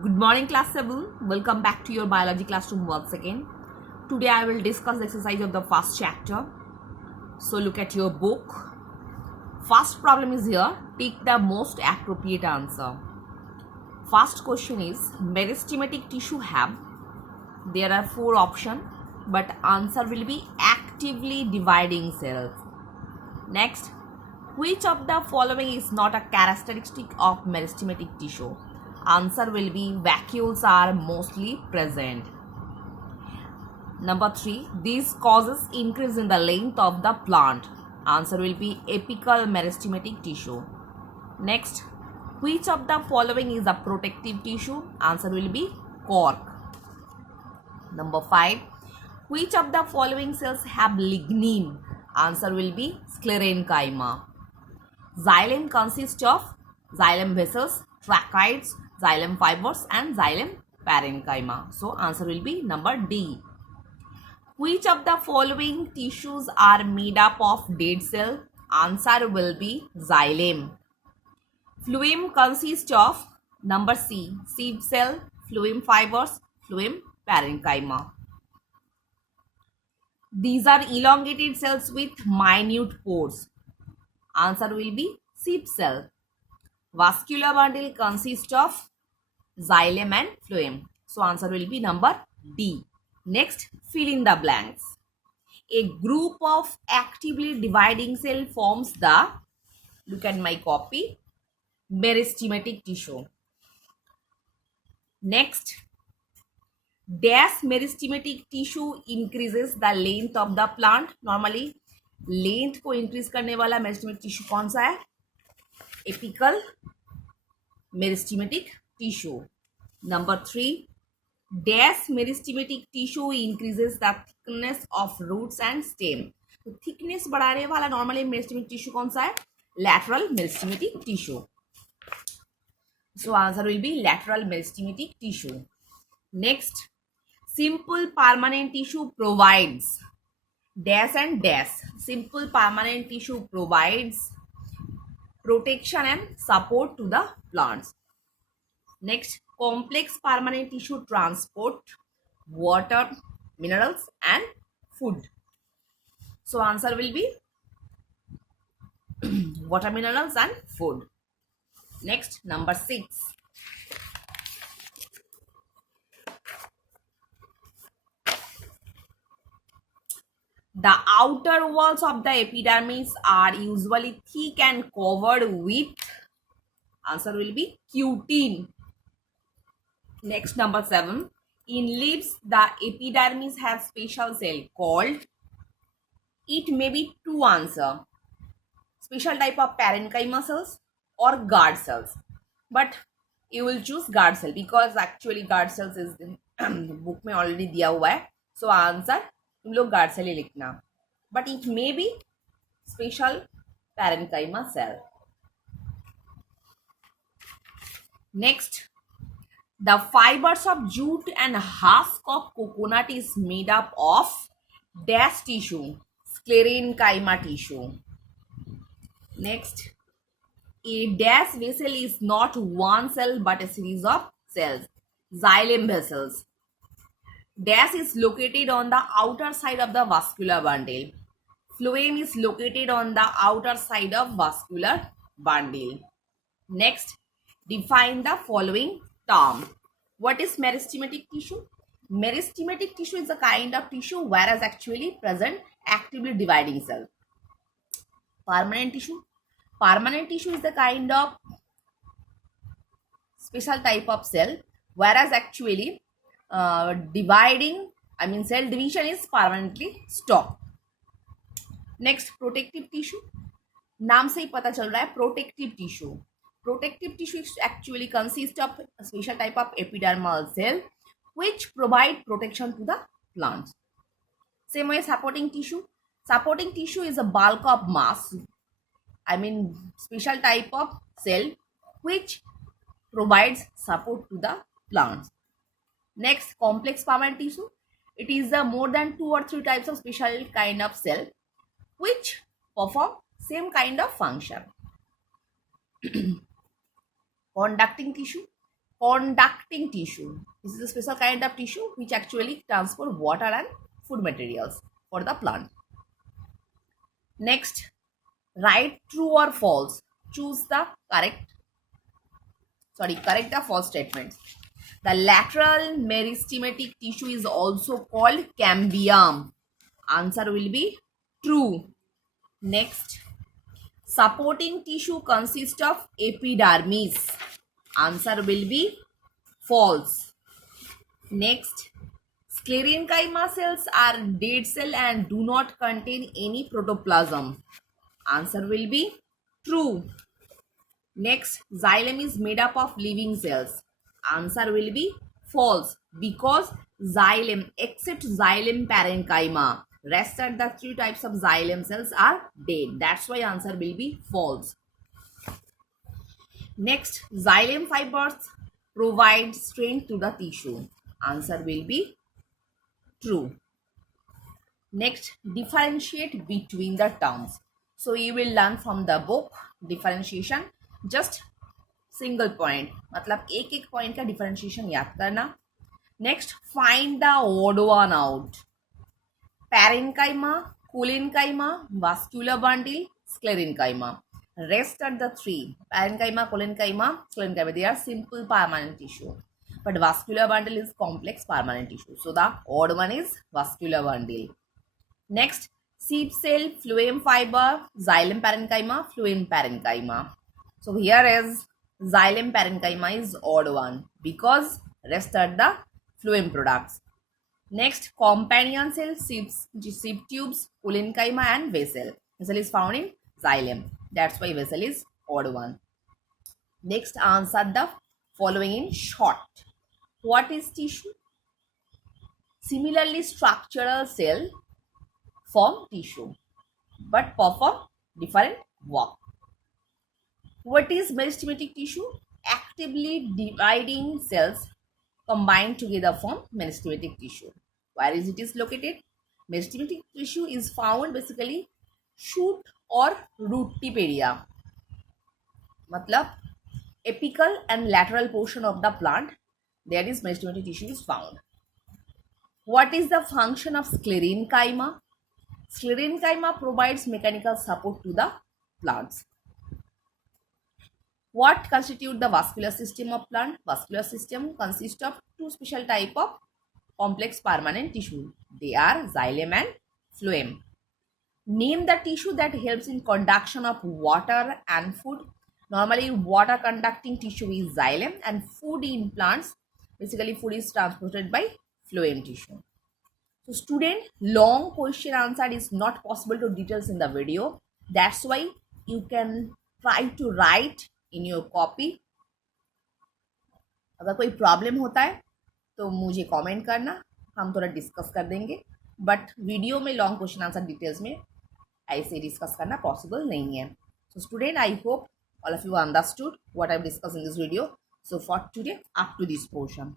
Good morning, class 7. Welcome back to your biology classroom once again. Today I will discuss the exercise of the first chapter. So look at your book. First problem is here. Pick the most appropriate answer. First question is meristematic tissue have. There are 4 options, but answer will be actively dividing cells. Next, which of the following is not a characteristic of meristematic tissue? Answer will be vacuoles are mostly present. Number 3, this causes increase in the length of the plant. Answer will be apical meristematic tissue. Next, which of the following is a protective tissue? Answer will be cork. Number 5, which of the following cells have lignin? Answer will be sclerenchyma. Xylem consists of xylem vessels, tracheids, xylem fibers and xylem parenchyma. So answer will be number D. Which of the following tissues are made up of dead cell? Answer will be xylem. Phloem consists of number C, seed cell, phloem fibers, phloem parenchyma. These are elongated cells with minute pores. Answer will be seed cell. Vascular bundle consists of xylem and phloem. So answer will be number D. Next, fill in the blanks. A group of actively dividing cell forms the, look at my copy, meristematic tissue. Next, dash meristematic tissue increases the length of the plant. Normally, length को increase करने वाला meristematic tissue कौन सा है? Apical meristematic tissue. Number 3, dash meristematic tissue increases the thickness of roots and stem. तो thickness बढ़ाने वाला normally meristematic tissue कौन सा है? Lateral meristematic tissue. So answer will be lateral meristematic tissue. Next, simple permanent tissue provides dash and dash. Simple permanent tissue provides protection and support to the plants. Next, complex permanent tissue transport water, minerals and food. So answer will be water, minerals and food. Next, number 6. The outer walls of the epidermis are usually thick and covered with, answer will be cutin. Next, number 7. In leaves, the epidermis has special cell called, it may be 2 answer, special type of parenchyma cells or guard cells. But you will choose guard cell because actually guard cells is book में already दिया हुआ है. So answer तुम लोग guard cell ही लिखना. But it may be special parenchyma cell. Next, the fibers of jute and husk of coconut is made up of dash tissue, sclerenchyma tissue. Next, a dash vessel is not one cell but a series of cells, xylem vessels. Dash is located on the outer side of the vascular bundle. Phloem is located on the outer side of vascular bundle. Next, define the following term. What is meristematic tissue? Meristematic tissue is a kind of tissue whereas actually present actively dividing cell. Permanent tissue. Permanent tissue is the kind of special type of cell whereas actually cell division is permanently stopped. Next, protective tissue. नाम से ही पता चल रहा है protective tissue. Protective tissue actually consists of a special type of epidermal cell which provide protection to the plants. Same way supporting tissue. Supporting tissue is a bulk of mass. Special type of cell which provides support to the plants. Next, complex permanent tissue. It is more than 2 or 3 types of special kind of cell which perform same kind of function. Conducting tissue. conducting tissue. This is a special kind of tissue which actually transport water and food materials for the plant. Next, write true or false. Choose the correct the false statement. The lateral meristematic tissue is also called cambium. Answer will be true. Next, supporting tissue consists of epidermis. Answer will be false. Next, sclerenchyma cells are dead cell and do not contain any protoplasm. Answer will be true. Next, xylem is made up of living cells. Answer will be false because xylem, except xylem parenchyma, rest of the three types of xylem cells are dead. That's why answer will be false. Next, xylem fibers provide strength to the tissue. Answer will be true. Next, differentiate between the terms. So you will learn from the book differentiation. Just single point, मतलब एक एक point का differentiation याद करना. Next, find the odd one out. Parenchyma, collenchyma, vascular bundle, sclerenchyma. Rest are the three. Parenchyma, collenchyma, sclerenchyma. They are simple permanent tissue. But vascular bundle is complex permanent tissue. So the odd one is vascular bundle. Next, seed cell, phloem fiber, xylem parenchyma, phloem parenchyma. So here is xylem parenchyma is odd one because rest are the phloem products. Next, companion cell, sieve tubes, collenchyma and vessel. Vessel is found in xylem. That's why vessel is odd one. Next, answer the following in short. What is tissue? Similarly, structural cell form tissue but perform different work. What is meristematic tissue? Actively dividing cells combined together form meristematic tissue. Where is it is located? Meristematic tissue is found basically shoot or root tip area. मतलब apical and lateral portion of the plant, there is meristematic tissue is found. What is the function of sclerenchyma? Sclerenchyma provides mechanical support to the plants. What constitute the vascular system of plant? Vascular system consists of two special type of complex permanent tissue. They are xylem and phloem. Name the tissue that helps in conduction of water and food. Normally, water conducting tissue is xylem and food in plants, basically food is transported by phloem tissue. So student, long question answered is not possible to details in the video. That's why you can try to write in your copy. अगर कोई problem होता है तो मुझे comment करना, हम थोड़ा discuss कर देंगे. बट वीडियो में लॉन्ग क्वेश्चन आंसर डिटेल्स में ऐसे डिस्कस करना पॉसिबल नहीं है. So student, I hope all of you understood what I've discussed in this video. So for today, up to this portion.